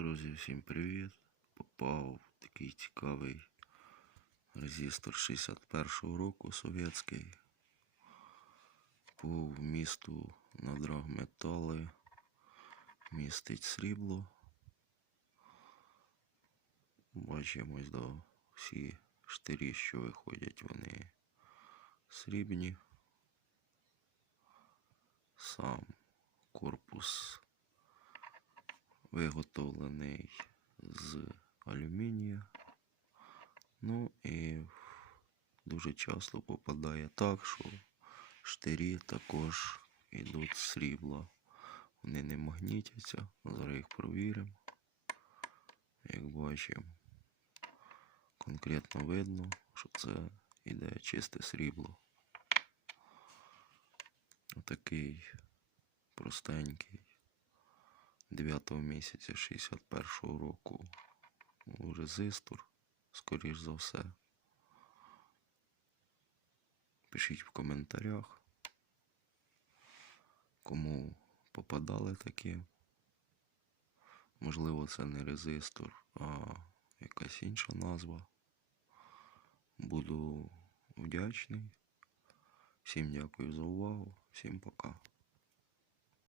Друзі, всім привіт! Попав в такий цікавий резистор 61-го року совєтський. По вмісту на драгметали містить срібло. Бачимо ось до всі штирі, що виходять, вони срібні. Сам корпус виготовлений з алюмінія. Ну і дуже часто попадає так, що штирі також йдуть з срібла. Вони не магнітяться. Зараз їх провіримо. Як бачимо, конкретно видно, що це йде чисте срібло. Отакий простенький 9 місяця 61-го року ну, резистор, скоріш за все. Пишіть в коментарях, кому попадали такі. Можливо, це не резистор, а якась інша назва. Буду вдячний. Всім дякую за увагу. Всім пока.